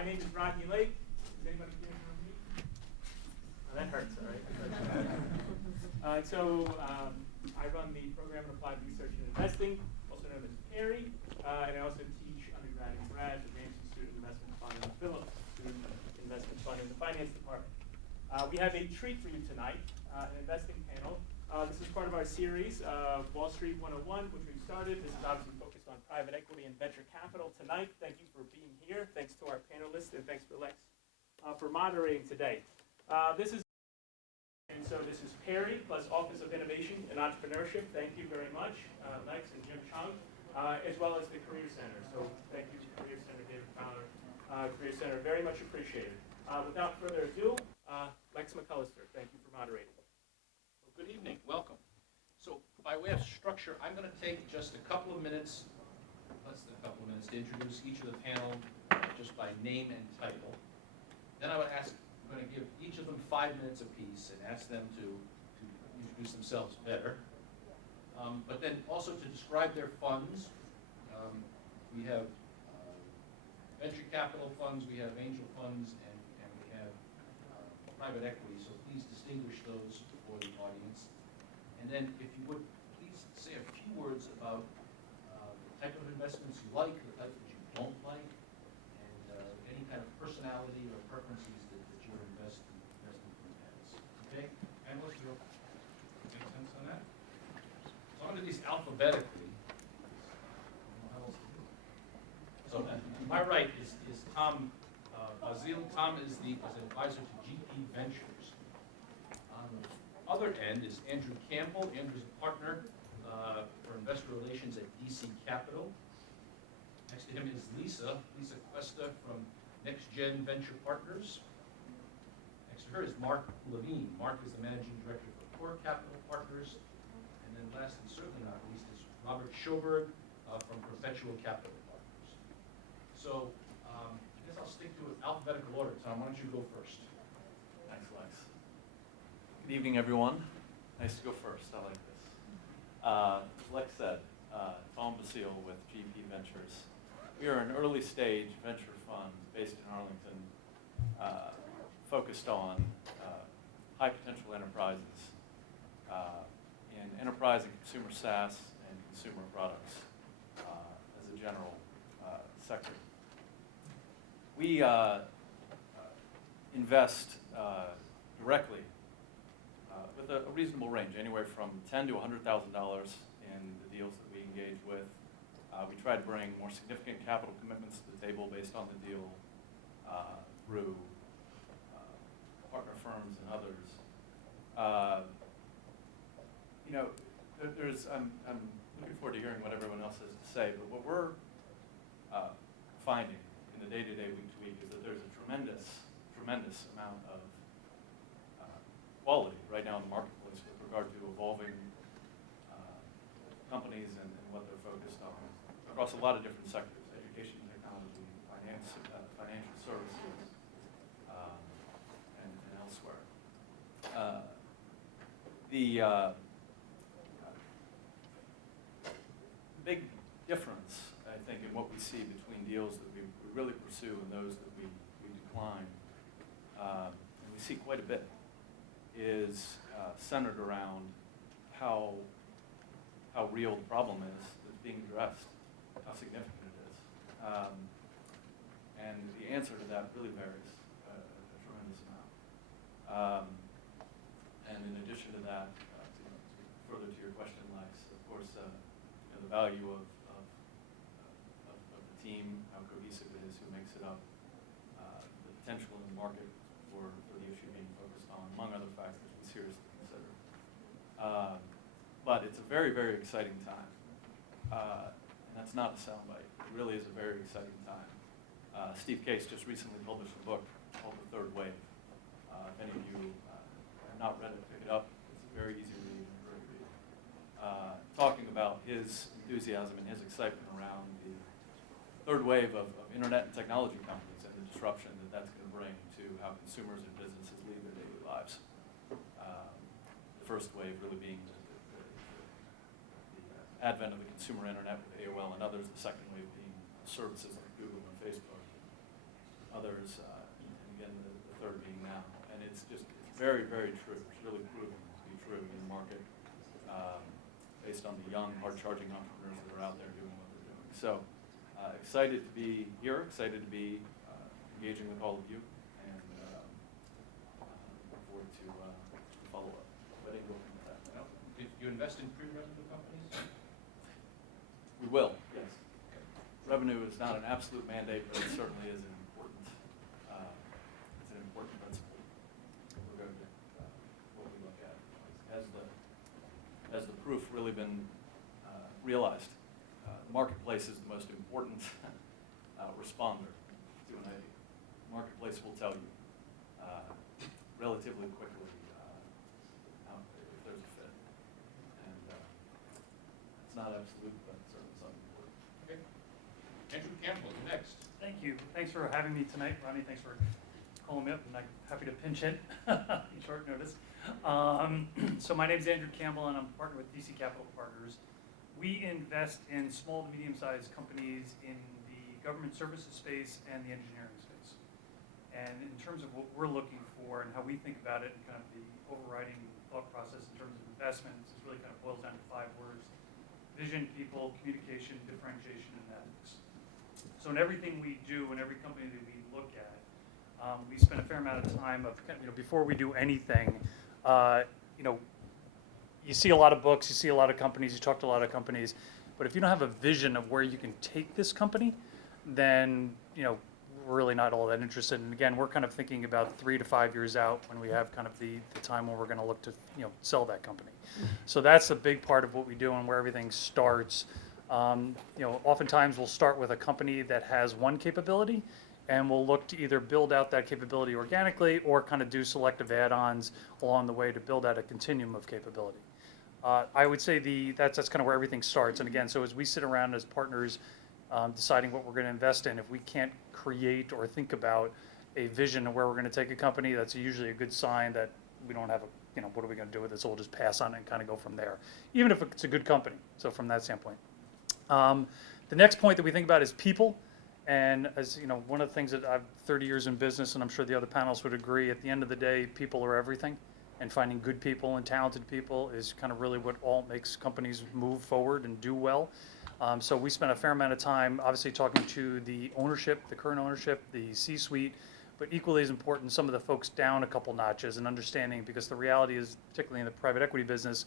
My name is Rodney Lake. Does anybody hear me? Oh, that hurts, all right. I run the program in applied research and investing, also known as PERI, and I also teach undergrad and grad, advanced student investment fund, and the Phillips Student Investment Fund in the finance department. We have a treat for you tonight, an investing panel. This is part of our series, Wall Street 101, which we've started. This is obviously focused on private equity and venture capital tonight. Thank you for being here. Thanks to our panelists, and thanks for Lex for moderating today. This is PERI plus Office of Innovation and Entrepreneurship. Thank you very much, Lex and Jim Chung, as well as the Career Center. So thank you to Career Center, David Fowler, Career Center, very much appreciated. Without further ado, Lex McCullister, thank you for moderating. Well, good evening, welcome. So by way of structure, I'm going to take just a couple of minutes, less than a couple of minutes, to introduce each of the panel just by name and title. Then I'm going to give each of them 5 minutes apiece and ask them to introduce themselves better. But then also to describe their funds. We have venture capital funds, we have angel funds, and we have private equity, so please distinguish those for the audience. And then if you would please say a few words about the type of investments you like, the type that you don't like, and any kind of personality or preferences that your investment group has. Okay? Analysts, you make sense on that? So I'm going to do these alphabetically. I don't know how else to do it. So to my right is Tom Bazile. Tom is an advisor to GP Ventures. On the other end is Andrew Campbell. Andrew's a partner for investor relations at DC Capital. Next to him is Lisa Cuesta from Nextgen Venture Partners. Next to her is Mark Levine. Mark is the managing director for Core Capital Partners. And then last and certainly not least is Robert Schoberg from Perpetual Capital Partners. So I guess I'll stick to it alphabetical order. Tom, why don't you go first? Thanks, Lex. Good evening, everyone. Nice to go first. I like this. As Lex said, Tom Bazile with GP Ventures. We are an early stage venture fund based in Arlington, focused on high potential enterprises in enterprise and consumer SaaS and consumer products as a general sector. We invest directly with a reasonable range, anywhere from $10,000 to $100,000 in the deals that we engage with. We try to bring more significant capital commitments to the table based on the deal through partner firms and others. I'm looking forward to hearing what everyone else has to say, but what we're finding in the day-to-day, week-to-week, is that there's a tremendous amount of quality right now in the marketplace with regard to evolving companies and what they're focused on across a lot of different sectors: education, technology, financial services, and elsewhere. The big difference, I think, in what we see between deals that we really pursue and those that we decline, and we see quite a bit, is centered around how real the problem is that's being addressed, how significant it is. And the answer to that really varies a tremendous amount. And in addition to that, further to your question, Lex, of course, the value of the team, how cohesive it is, who makes it up, the potential in the market for the issue being focused on, among other factors we seriously consider. But it's a very, very exciting time. And that's not a soundbite. It really is a very exciting time. Steve Case just recently published a book called The Third Wave. If any of you have not read it, pick it up. It's a very easy read and a great read. Talking about his enthusiasm and his excitement around the third wave of internet and technology companies and the disruption that's going to bring to how consumers and businesses lead their daily lives. The first wave really being the advent of the consumer internet with AOL and others, the second wave being services like Google and Facebook. others, and again, the third being now. And it's very, very true. It's really proven to be true in the market, based on the young, hard-charging entrepreneurs that are out there doing what they're doing. So excited to be here, excited to be engaging with all of you, and look forward to follow-up. But I think we'll come to that. Well, do you invest in pre-revenue companies? We will, yes. Revenue is not an absolute mandate, but it certainly is an important, it's an important principle. We're going to, what we look at. Has the proof really been realized? The marketplace is the most important responder to an idea. The marketplace will tell you relatively quickly if there's a fit. And it's not absolute, but certainly something important. Okay. Andrew Campbell, next. Thank you. Thanks for having me tonight, Ronnie. Thanks for calling me up, and I'm happy to pinch hit in short notice. So my name is Andrew Campbell, and I'm partnered with DC Capital Partners. We invest in small to medium-sized companies in the government services space and the engineering space. And in terms of what we're looking for and how we think about it, and kind of the overriding thought process in terms of investments, it really kind of boils down to 5 words: vision, people, communication, differentiation, and ethics. So in everything we do, in every company that we look at, we spend a fair amount of time before we do anything, you see a lot of books, you see a lot of companies, you talk to a lot of companies, but if you don't have a vision of where you can take this company, then, we're really not all that interested. And again, we're kind of thinking about 3 to 5 years out when we have kind of the time when we're going to look to, sell that company. So that's a big part of what we do and where everything starts. Oftentimes we'll start with a company that has one capability, and we'll look to either build out that capability organically or kind of do selective add-ons along the way to build out a continuum of capability. I would say that's kind of where everything starts. And again, so as we sit around as partners deciding what we're going to invest in, if we can't create or think about a vision of where we're going to take a company, that's usually a good sign that we don't have what are we going to do with this? So we'll just pass on it and kind of go from there, even if it's a good company. So from that standpoint. The next point that we think about is people. And as you know, one of the things that I've 30 years in business, and I'm sure the other panelists would agree, at the end of the day, people are everything. And finding good people and talented people is kind of really what all makes companies move forward and do well. So we spent a fair amount of time, obviously, talking to the ownership, the current ownership, the C-suite, but equally as important, some of the folks down a couple notches and understanding, because the reality is, particularly in the private equity business,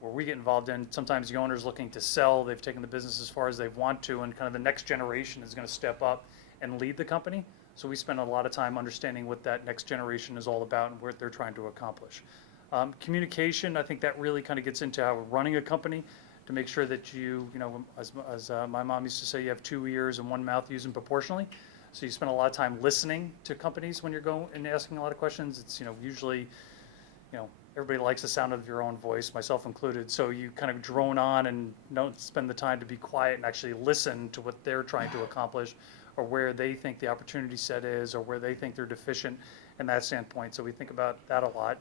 where we get involved in, sometimes the owner's looking to sell, they've taken the business as far as they want to, and kind of the next generation is going to step up and lead the company. So we spend a lot of time understanding what that next generation is all about and what they're trying to accomplish. Communication, I think that really kind of gets into how we're running a company, to make sure that as my mom used to say, you have 2 ears and 1 mouth, use them proportionally. So you spend a lot of time listening to companies when you're going and asking a lot of questions. It's usually, everybody likes the sound of your own voice, myself included. So you kind of drone on and don't spend the time to be quiet and actually listen to what they're trying to accomplish, or where they think the opportunity set is, or where they think they're deficient in that standpoint. So we think about that a lot.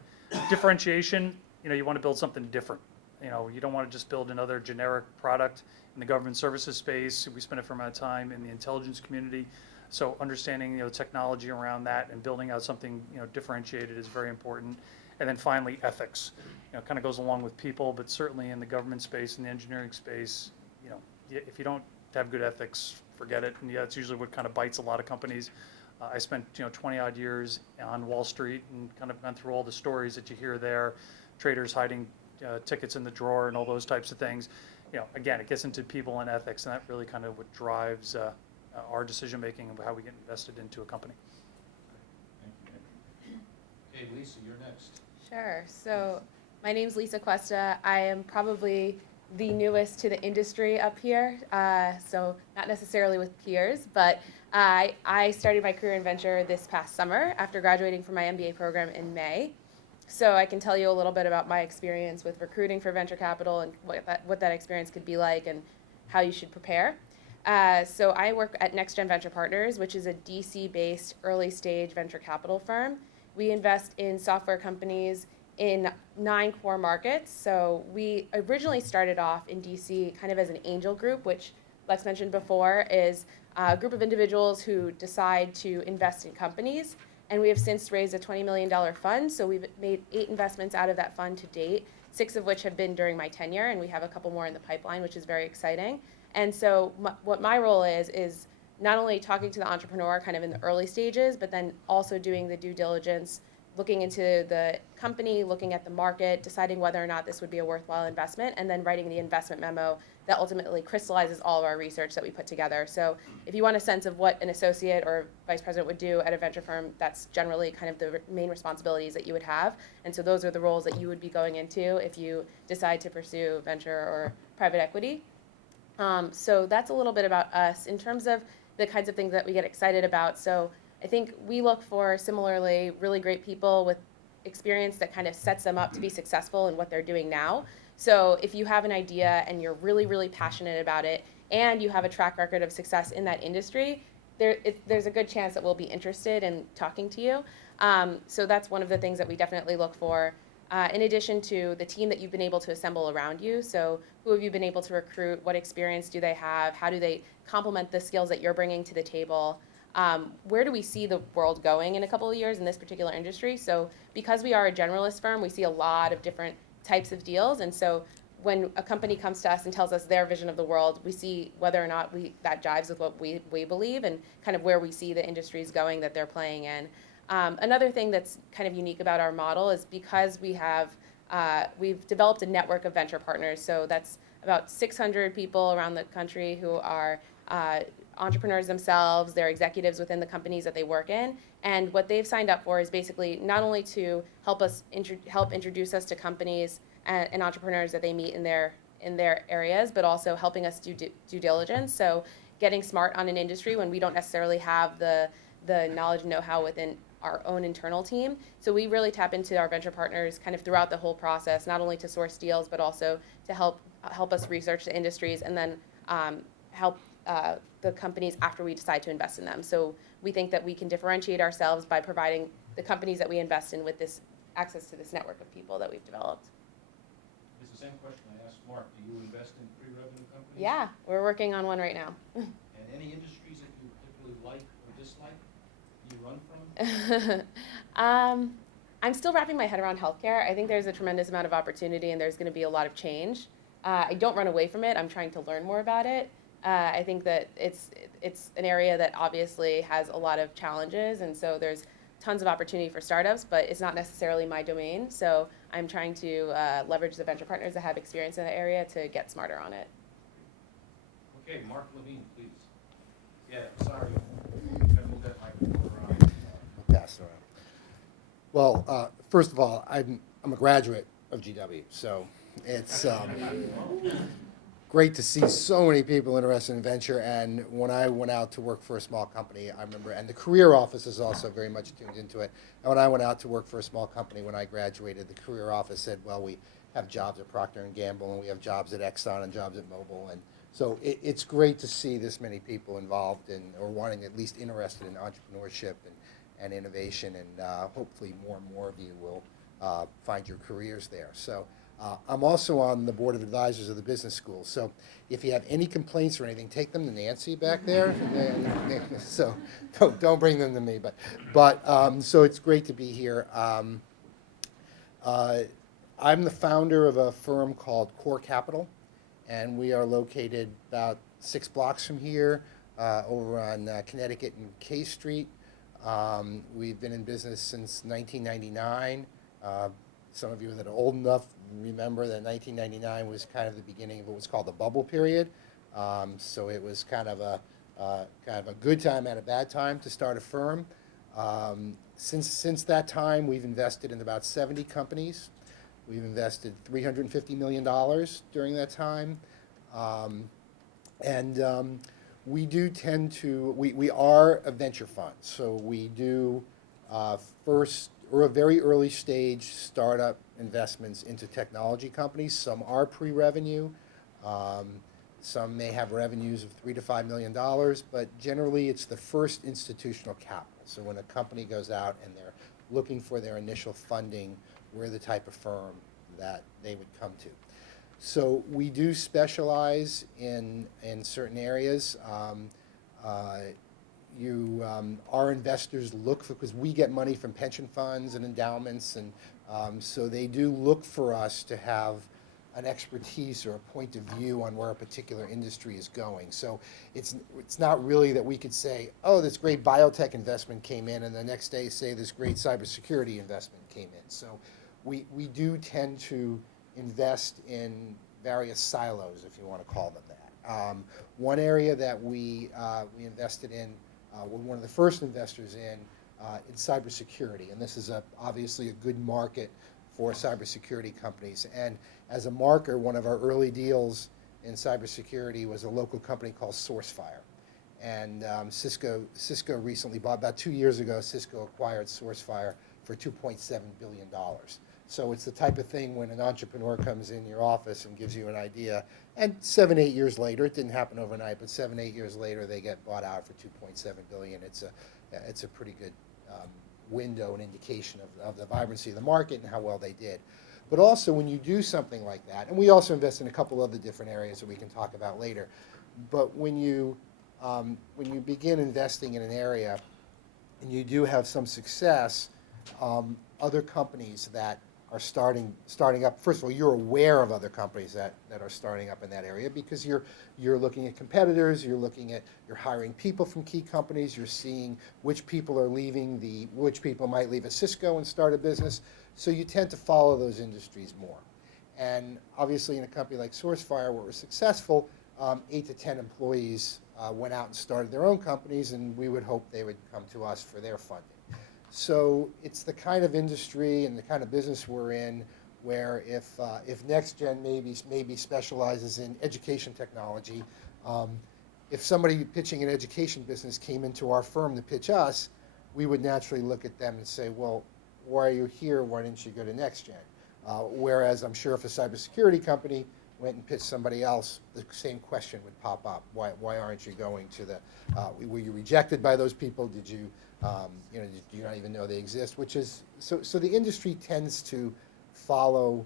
Differentiation, you want to build something different. You don't want to just build another generic product in the government services space. We spend a fair amount of time in the intelligence community. So understanding, technology around that and building out something, differentiated is very important. And then finally, ethics, kind of goes along with people, but certainly in the government space and the engineering space, if you don't have good ethics, forget it. And that's usually what kind of bites a lot of companies. I spent 20 odd years on Wall Street and kind of gone through all the stories that you hear there, traders hiding tickets in the drawer and all those types of things. Again, it gets into people and ethics, and that really kind of what drives our decision making of how we get invested into a company. Thank you. Okay, Lisa, you're next. Sure. So my name's Lisa Cuesta. I am probably the newest to the industry up here, so not necessarily with peers, but I started my career in venture this past summer after graduating from my MBA program in May. So I can tell you a little bit about my experience with recruiting for venture capital and what that experience could be like and how you should prepare. So I work at Nextgen Venture Partners, which is a DC-based early-stage venture capital firm. We invest in software companies in 9 core markets. So we originally started off in DC kind of as an angel group, which Lex mentioned before, is a group of individuals who decide to invest in companies. And we have since raised a $20 million fund, so we've made 8 investments out of that fund to date, 6 of which have been during my tenure, and we have a couple more in the pipeline, which is very exciting. And so what my role is not only talking to the entrepreneur kind of in the early stages, but then also doing the due diligence, looking into the company, looking at the market, deciding whether or not this would be a worthwhile investment, and then writing the investment memo that ultimately crystallizes all of our research that we put together. So if you want a sense of what an associate or vice president would do at a venture firm, that's generally kind of the main responsibilities that you would have. And so those are the roles that you would be going into if you decide to pursue venture or private equity. So that's a little bit about us. In terms of the kinds of things that we get excited about, so I think we look for, similarly, really great people with experience that kind of sets them up to be successful in what they're doing now. So if you have an idea and you're really, really passionate about it, and you have a track record of success in that industry, there's a good chance that we'll be interested in talking to you. So that's one of the things that we definitely look for. In addition to the team that you've been able to assemble around you. So who have you been able to recruit? What experience do they have? How do they complement the skills that you're bringing to the table? Where do we see the world going in a couple of years in this particular industry? So because we are a generalist firm, we see a lot of different types of deals. And so when a company comes to us and tells us their vision of the world, we see whether or not that jives with what we believe and kind of where we see the industries going that they're playing in. Another thing that's kind of unique about our model is because we've developed a network of venture partners. So that's about 600 people around the country who are entrepreneurs themselves, they're executives within the companies that they work in, and what they've signed up for is basically not only to help introduce us to companies and entrepreneurs that they meet in their areas, but also helping us do due diligence. So getting smart on an industry when we don't necessarily have the knowledge and know-how within our own internal team. So we really tap into our venture partners kind of throughout the whole process, not only to source deals, but also to help us research the industries and then help the companies after we decide to invest in them. So we think that we can differentiate ourselves by providing the companies that we invest in with this access to this network of people that we've developed. It's the same question I asked Mark. Do you invest in pre-revenue companies? Yeah, we're working on one right now. And any industries that you particularly like or dislike? Do you run from? I'm still wrapping my head around healthcare. I think there's a tremendous amount of opportunity and there's going to be a lot of change. I don't run away from it. I'm trying to learn more about it. I think that it's an area that obviously has a lot of challenges, and so there's tons of opportunity for startups, but it's not necessarily my domain. So I'm trying to leverage the venture partners that have experience in the area to get smarter on it. Okay, Mark Levine, please. Yeah, sorry. You gotta move that microphone around. Pass it around. Well, first of all, I'm a graduate of GW, so it's great to see so many people interested in venture. And when I went out to work for a small company, I remember, and the career office is also very much tuned into it. And when I went out to work for a small company when I graduated, the career office said, well, we have jobs at Procter & Gamble, and we have jobs at Exxon and jobs at Mobil. And so it's great to see this many people involved in, or wanting, at least interested in entrepreneurship and innovation. And hopefully more and more of you will find your careers there. So. I'm also on the board of advisors of the business school. So if you have any complaints or anything, take them to Nancy back there. So don't bring them to me. But so it's great to be here. I'm the founder of a firm called Core Capital, and we are located about 6 blocks from here, over on Connecticut and K Street. We've been in business since 1999. Some of you that are old enough remember that 1999 was kind of the beginning of what was called the bubble period. So it was kind of a good time and a bad time to start a firm. Since that time, we've invested in about 70 companies. We've invested $350 million during that time. We do tend to, we are a venture fund. So we do first, or a very early stage startup investments into technology companies. Some are pre-revenue. Some may have revenues of $3 to $5 million, but generally it's the first institutional capital. So when a company goes out and they're looking for their initial funding, we're the type of firm that they would come to. So we do specialize in certain areas. Our investors look for, because we get money from pension funds and endowments, and so they do look for us to have an expertise or a point of view on where a particular industry is going. So it's not really that we could say, oh, this great biotech investment came in, and the next day say this great cybersecurity investment came in. So we do tend to invest in various silos, if you want to call them that. One area that we invested in, we're one of the first investors in cybersecurity, and this is obviously a good market for cybersecurity companies. And as a marker, one of our early deals in cybersecurity was a local company called SourceFire. And Cisco recently bought, about 2 years ago, Cisco acquired SourceFire for $2.7 billion. So it's the type of thing when an entrepreneur comes in your office and gives you an idea, and 7, 8 years later, it didn't happen overnight, but 7, 8 years later, they get bought out for $2.7 billion. It's a pretty good window and indication of the vibrancy of the market and how well they did. But also when you do something like that, and we also invest in a couple other different areas that we can talk about later, but when you begin investing in an area and you do have some success, other companies that are starting up, first of all, you're aware of other companies that are starting up in that area because you're looking at competitors, you're hiring people from key companies, you're seeing which people are leaving, which people might leave a Cisco and start a business, so you tend to follow those industries more. And obviously in a company like SourceFire, where we're successful, 8 to 10 employees went out and started their own companies, and we would hope they would come to us for their funding. So it's the kind of industry and the kind of business we're in where if Nextgen maybe specializes in education technology, if somebody pitching an education business came into our firm to pitch us, we would naturally look at them and say, well, why are you here? Why didn't you go to Nextgen? Whereas I'm sure if a cybersecurity company went and pitched somebody else, the same question would pop up. Why aren't you going to the, were you rejected by those people? Did you, do you not even know they exist? Which is, so the industry tends to follow,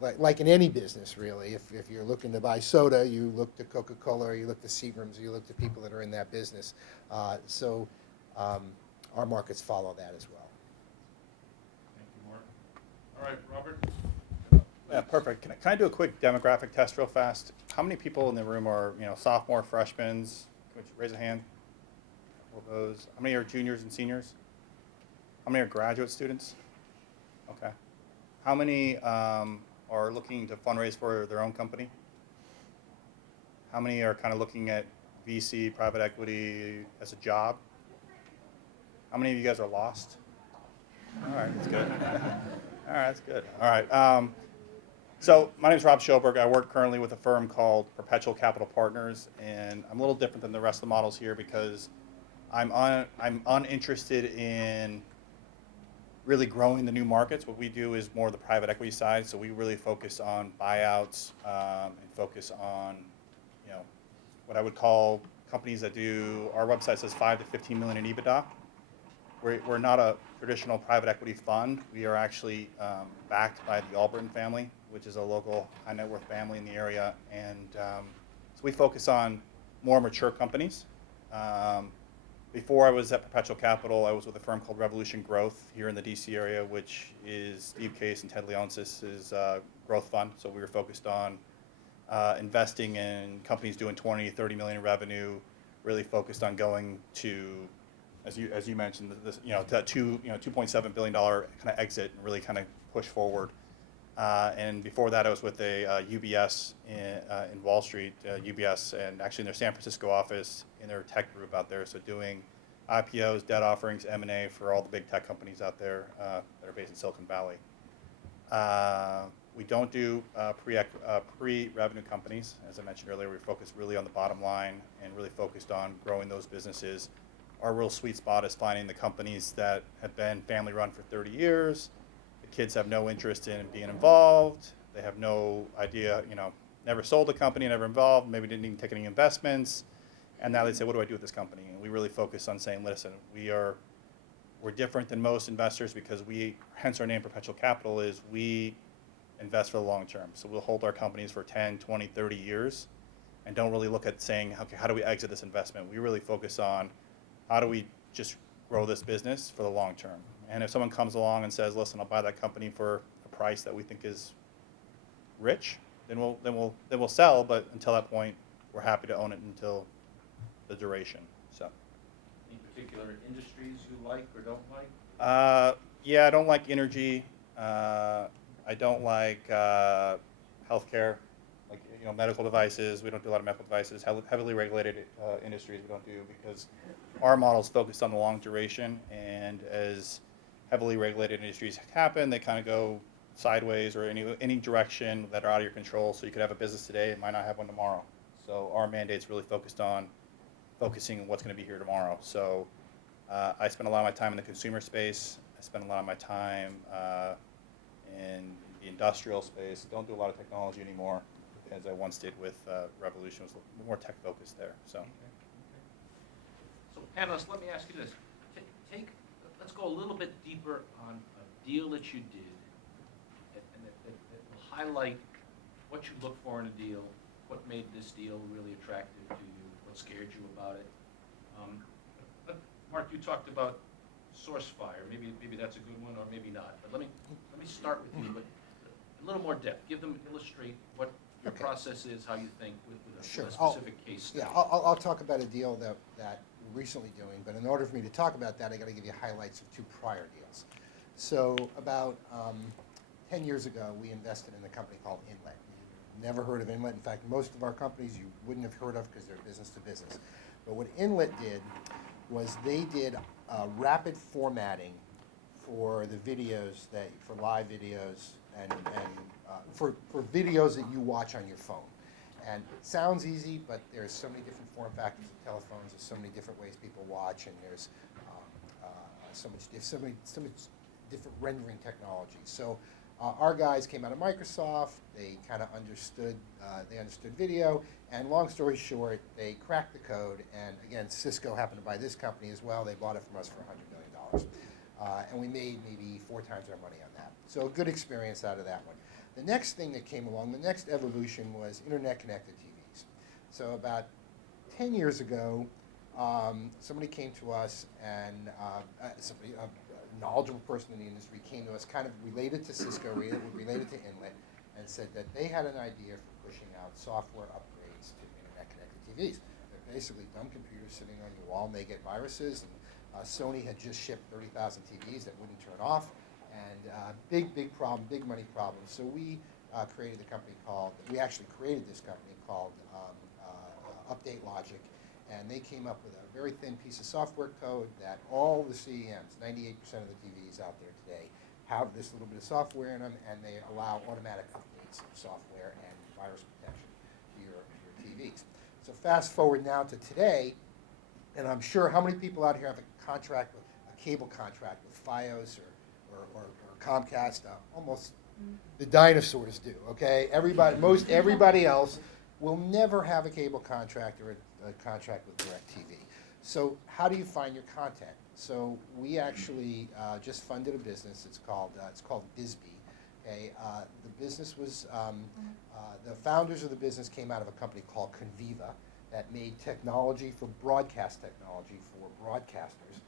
like in any business really. If you're looking to buy soda, you look to Coca-Cola, or you look to Seagram's, or you look to people that are in that business. So our markets follow that as well. Thank you, Mark. All right, Robert. Yeah, perfect. Can I do a quick demographic test real fast? How many people in the room are, sophomore, freshmen? Can we raise a hand? A couple of those. How many are juniors and seniors? How many are graduate students? Okay. How many are looking to fundraise for their own company? How many are kind of looking at VC, private equity as a job? How many of you guys are lost? All right, that's good. All right, that's good. All right. So my name is Rob Schoberg. I work currently with a firm called Perpetual Capital Partners, and I'm a little different than the rest of the models here because I'm uninterested in really growing the new markets. What we do is more the private equity side, so we really focus on buyouts and focus on, what I would call companies that do. Our website says 5 to 15 million in EBITDA. We're not a traditional private equity fund. We are actually backed by the Albritton family, which is a local high net worth family in the area. And so we focus on more mature companies. Before I was at Perpetual Capital, I was with a firm called Revolution Growth here in the DC area, which is Steve Case and Ted Leonsis' growth fund. So we were focused on investing in companies doing 20, 30 million in revenue, really focused on going to, as you mentioned, this, that $2.7 billion kind of exit and really kind of push forward. And before that, I was with a UBS in Wall Street, UBS, and actually in their San Francisco office in their tech group out there. So doing IPOs, debt offerings, M&A for all the big tech companies out there that are based in Silicon Valley. We don't do pre-revenue companies. As I mentioned earlier, we focus really on the bottom line and really focused on growing those businesses. Our real sweet spot is finding the companies that have been family run for 30 years. The kids have no interest in being involved. They have no idea, never sold a company, never involved, maybe didn't even take any investments. And now they say, what do I do with this company? And we really focus on saying, listen, we're different than most investors because hence our name Perpetual Capital is invest for the long term. So we'll hold our companies for 10, 20, 30 years and don't really look at saying, okay, how do we exit this investment? We really focus on how do we just grow this business for the long term. And if someone comes along and says, listen, I'll buy that company for a price that we think is rich, then we'll sell, but until that point, we're happy to own it until the duration. So, Any particular industries you like or don't like? yeah, I don't like energy. I don't like healthcare, like medical devices. We don't do a lot of medical devices. Heavily regulated industries we don't do because our model is focused on the long duration, and as heavily regulated industries happen, they kind of go sideways or any direction that are out of your control. So you could have a business today and might not have one tomorrow. So our mandate's really focused on focusing on what's going to be here tomorrow. So I spend a lot of my time in the consumer space. I spend a lot of my time in the industrial space. Don't do a lot of technology anymore, as I once did with Revolution. Was more tech focused there. So. So panelists, let me ask you this. Let's go a little bit deeper on a deal that you did and that will highlight what you look for in a deal, what made this deal really attractive to you, what scared you about it. Mark, you talked about SourceFire. Maybe that's a good one, or maybe not. But let me start with you, but a little more depth. Illustrate what your process is, how you think with a specific case study. Yeah, I'll talk about a deal that we're recently doing, but in order for me to talk about that, I got to give you highlights of 2 prior deals. So about 10 years ago, we invested in a company called Inlet. Never heard of Inlet. In fact, most of our companies you wouldn't have heard of because they're business to business. But what Inlet did was they did rapid formatting for the videos for live videos and for videos that you watch on your phone. And it sounds easy, but there's so many different form factors of telephones. There's so many different ways people watch, and there's so much different rendering technology. So our guys came out of Microsoft. They kind of understood video, and long story short, they cracked the code. And again, Cisco happened to buy this company as well. They bought it from us for $100 million, and we made maybe 4 times our money on that. So a good experience out of that one. The next thing that came along, the next evolution, was internet-connected TVs. So about 10 years ago, somebody came to us, and a knowledgeable person in the industry came to us, kind of related to Cisco, related to Inlet, and said that they had an idea for pushing out software upgrades to internet-connected TVs. They're basically dumb computers sitting on your wall, and they get viruses. And Sony had just shipped 30,000 TVs that wouldn't turn off. And big problem, big money problem. So we created we actually created this company called Update Logic, and they came up with a very thin piece of software code that all the CEMs, 98% of the TVs out there today, have this little bit of software in them, and they allow automatic updates of software and virus protection to your TVs. So fast forward now to today, and I'm sure how many people out here have a cable contract with FiOS or Comcast? Almost the dinosaurs do. Okay, everybody else will never have a cable contract or a contract with DirecTV. So how do you find your content? So we actually just funded a business. It's called Bisbee. Okay, the business was the founders of the business came out of a company called Conviva that made technology for broadcast technology for broadcasters,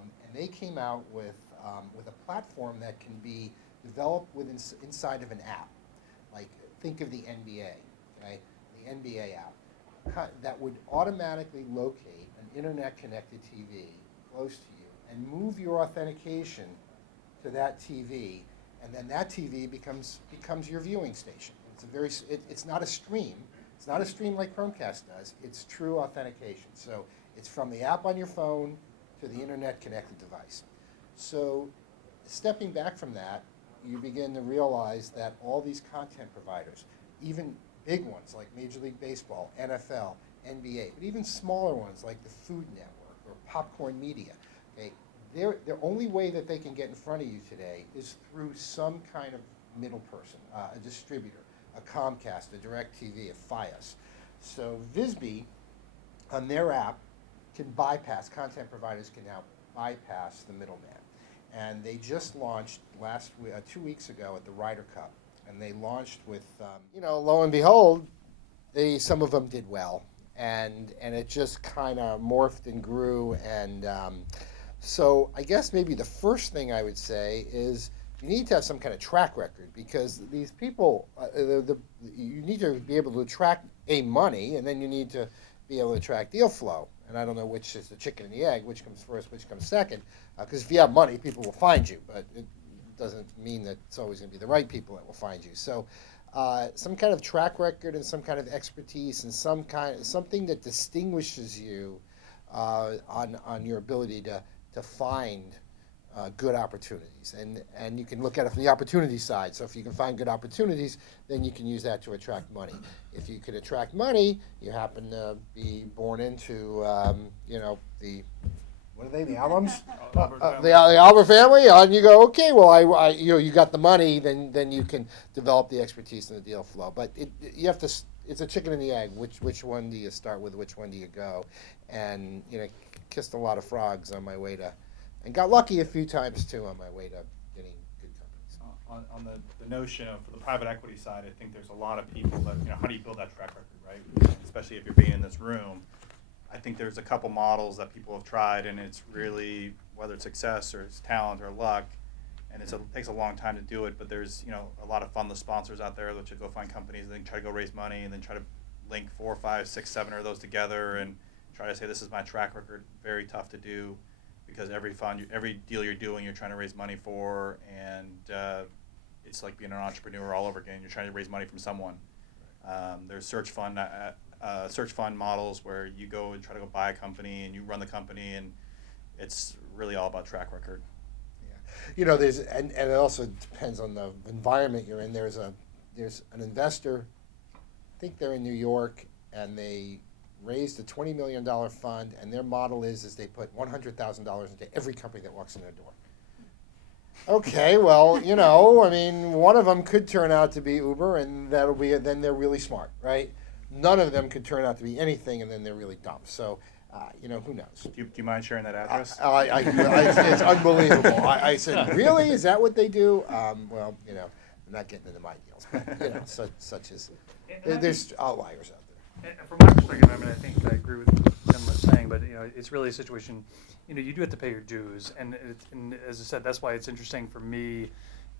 and they came out with a platform that can be developed inside of an app. Like, think of the NBA, okay? The NBA app that would automatically locate an internet-connected TV close to you and move your authentication to that TV, and then that TV becomes your viewing station. It's not a stream. It's not a stream like Chromecast does. It's true authentication. So it's from the app on your phone to the internet-connected device. So stepping back from that, you begin to realize that all these content providers, even big ones like Major League Baseball, NFL, NBA, but even smaller ones like the Food Network or Popcorn Media, okay, the only way that they can get in front of you today is through some kind of middle person, a distributor, a Comcast, a DirecTV, a FiOS. So Bisbee, on their app, can bypass, content providers can now bypass the middleman. And they just launched 2 weeks ago at the Ryder Cup and they launched with, lo and behold, some of them did well, and it just kind of morphed and grew, and so I guess maybe the first thing I would say is you need to have some kind of track record, because these people, you need to be able to attract money, and then you need to be able to attract deal flow. And I don't know which is the chicken and the egg, which comes first, which comes second, because if you have money, people will find you, but it doesn't mean that it's always going to be the right people that will find you. So some kind of track record and some kind of expertise and something that distinguishes you on your ability to find good opportunities, and you can look at it from the opportunity side. So if you can find good opportunities, then you can use that to attract money. If you could attract money, you happen to be born into the what are they, the Allums? The Albert family, and you go, okay, well, you got the money, then you can develop the expertise and the deal flow. But you have to. It's a chicken and the egg. Which one do you start with? Which one do you go? And kissed a lot of frogs on my way to. And got lucky a few times, too, on my way to getting good companies. On the notion of, for the private equity side, I think there's a lot of people that, how do you build that track record, right? Especially if you're being in this room. I think there's a couple models that people have tried, and it's really, whether it's success or it's talent or luck, and it takes a long time to do it, but there's, a lot of fundless sponsors out there that should go find companies and then try to go raise money and then try to link 4, 5, 6, 7 of those together and try to say, this is my track record. Very tough to do. Because every deal you're doing, you're trying to raise money for, and it's like being an entrepreneur all over again. You're trying to raise money from someone. There's search fund models where you go and try to go buy a company, and you run the company, and it's really all about track record. Yeah, there's and it also depends on the environment you're in. There's an investor, I think they're in New York, and they raised a $20 million fund, and their model is they put $100,000 into every company that walks in their door. Okay, well, one of them could turn out to be Uber, and then they're really smart, right? None of them could turn out to be anything, and then they're really dumb. So, who knows? Do you mind sharing that address? It's unbelievable. I said, really? Is that what they do? Well, I'm not getting into my deals, but such as there's outliers out there. And from my perspective, I think I agree with what Tim was saying, but it's really a situation. You do have to pay your dues, and as I said, that's why it's interesting for me,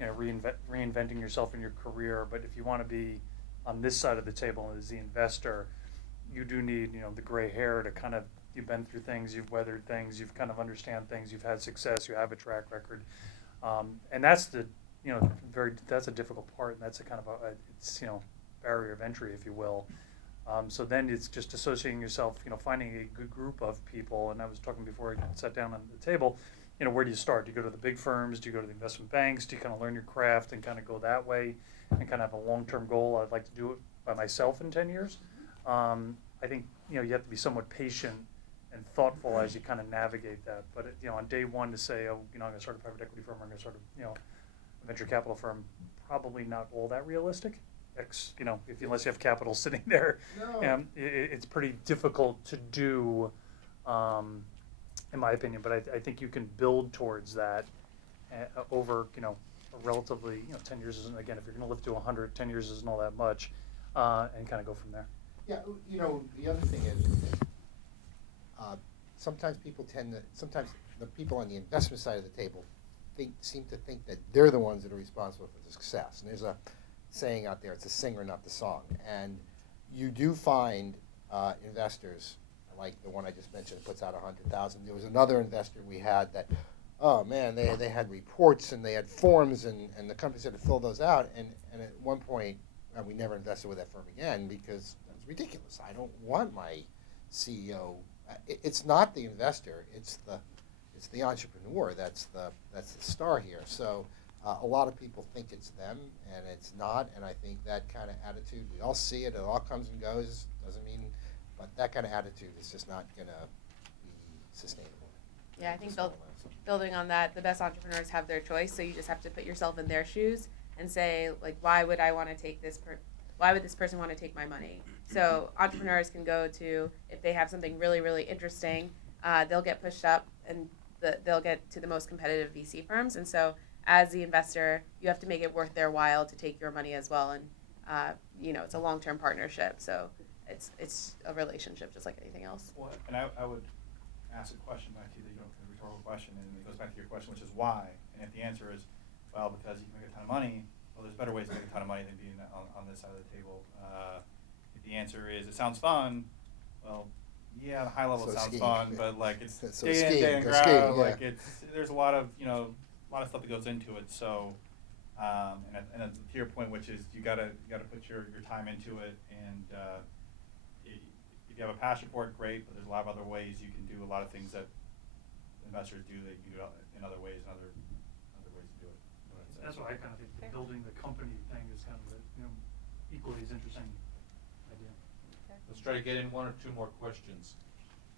reinventing yourself in your career. But if you want to be on this side of the table as the investor, you do need the gray hair to kind of, you've been through things, you've weathered things, you've kind of understand things, you've had success, you have a track record, and that's the that's a difficult part, and that's a kind of it's barrier of entry, if you will. So then it's just associating yourself, finding a good group of people. And I was talking before I sat down on the table, where do you start? Do you go to the big firms? Do you go to the investment banks? Do you kind of learn your craft and kind of go that way and kind of have a long-term goal? I'd like to do it by myself in 10 years. I think, you have to be somewhat patient and thoughtful as you kind of navigate that. But, on day one to say, I'm going to start a private equity firm, I'm going to start a venture capital firm, probably not all that realistic. Unless you have capital sitting there, No. It's pretty difficult to do, in my opinion. But I think you can build towards that over, a relatively, 10 years isn't, again, if you're going to live to 100, 10 years isn't all that much, and kind of go from there. Yeah, the other thing is, sometimes the people on the investment side of the table seem to think that they're the ones that are responsible for the success. And there's a saying out there, it's the singer, not the song. And you do find investors, like the one I just mentioned, puts out 100,000. There was another investor we had that, oh man, they had reports and they had forms and the companies had to fill those out. And at one point, we never invested with that firm again because that was ridiculous. I don't want my CEO. It's not the investor. It's the entrepreneur. That's the star here. So. A lot of people think it's them, and it's not, and I think that kind of attitude, we all see it all comes and goes, doesn't mean, but that kind of attitude is just not going to be sustainable. Yeah, I think building on that, the best entrepreneurs have their choice, so you just have to put yourself in their shoes and say, like, why would I want to take why would this person want to take my money? So entrepreneurs can go to, if they have something really, really interesting, they'll get pushed up, and they'll get to the most competitive VC firms, and so as the investor, you have to make it worth their while to take your money as well. And, it's a long-term partnership. So it's a relationship just like anything else. Well, and I would ask a question back to you, a rhetorical question, and it goes back to your question, which is why. And if the answer is, well, because you can make a ton of money, well, there's better ways to make a ton of money than being on this side of the table. If the answer is, it sounds fun, well, yeah, the high level So sounds skiing. fun, but like it's So day in, skiing, day in, go grab, skiing, like yeah. there's a lot of, a lot of stuff that goes into it. So, and to your point, which is you gotta put your time into it, and if you have a passion for it, great. But there's a lot of other ways you can do a lot of things that investors do that you do in other ways, and other ways to do it. That's why I kind of think the building the company thing is kind of a, equally as interesting idea. Let's try to get in one or two more questions.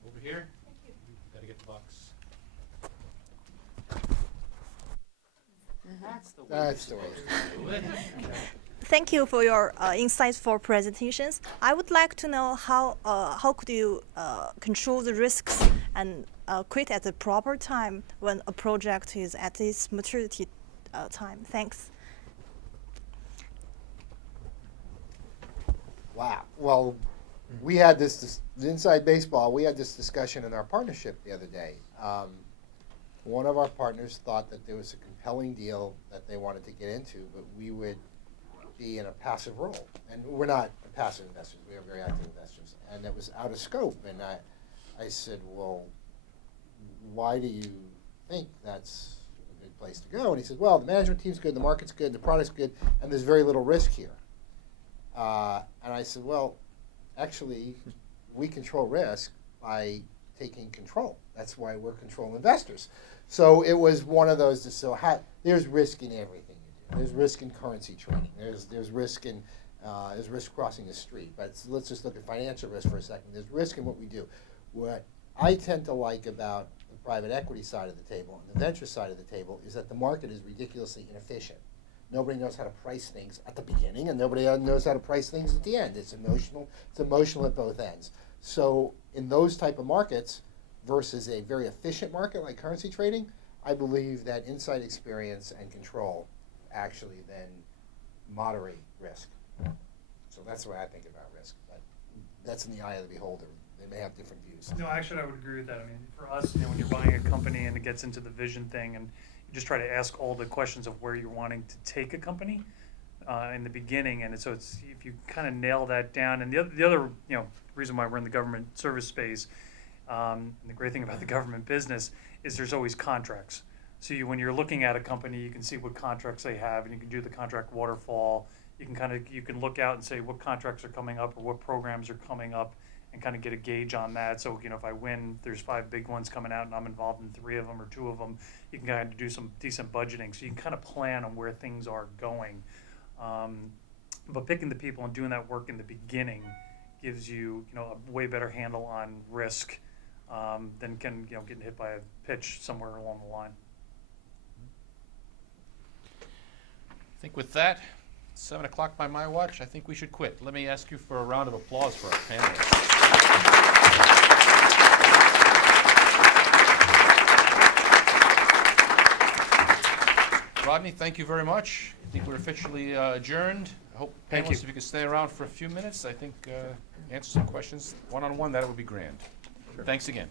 Over here. Gotta get the box. That's the way. Thank you for your insightful presentations. I would like to know how could you control the risks and quit at the proper time when a project is at its maturity time. Thanks. Wow. Well, we had this inside baseball. We had this discussion in our partnership the other day. One of our partners thought that there was a compelling deal that they wanted to get into, but we would be in a passive role. And we're not passive investors. We are very active investors. And it was out of scope. And I said, well, why do you think that's a good place to go? And he said, well, the management team's good, the market's good, the product's good, and there's very little risk here. And I said, well, actually, we control risk by taking control. That's why we're control investors. So it was one of those. There's risk in everything you do. There's risk in currency trading. There's risk in there's risk crossing the street. But let's just look at financial risk for a second. There's risk in what we do. What I tend to like about the private equity side of the table and the venture side of the table is that the market is ridiculously inefficient. Nobody knows how to price things at the beginning, and nobody knows how to price things at the end. It's emotional. It's emotional at both ends. So in those type of markets versus a very efficient market like currency trading, I believe that inside experience and control actually then moderate risk. So that's the way I think about risk. But that's in the eye of the beholder. They may have different views. No, actually, I would agree with that. I mean, for us, when you're buying a company and it gets into the vision thing, and you just try to ask all the questions of where you're wanting to take a company in the beginning, and so it's if you kind of nail that down. And the other reason why we're in the government service space, and the great thing about the government business is there's always contracts. So when you're looking at a company, you can see what contracts they have, and you can do the contract waterfall. You can look out and say what contracts are coming up or what programs are coming up, and kind of get a gauge on that. So if I win, there's 5 big ones coming out, and I'm involved in 3 of them or 2 of them. You can kind of do some decent budgeting, so you can kind of plan on where things are going. But picking the people and doing that work in the beginning gives you a way better handle on risk than getting hit by a pitch somewhere along the line. I think with that, 7 o'clock by my watch, I think we should quit. Let me ask you for a round of applause for our panelists. Rodney, thank you very much. I think we're officially adjourned. I hope Thank panelists, you. if you could stay around for a few minutes, I think answer some questions one-on-one, that would be grand. Thanks again.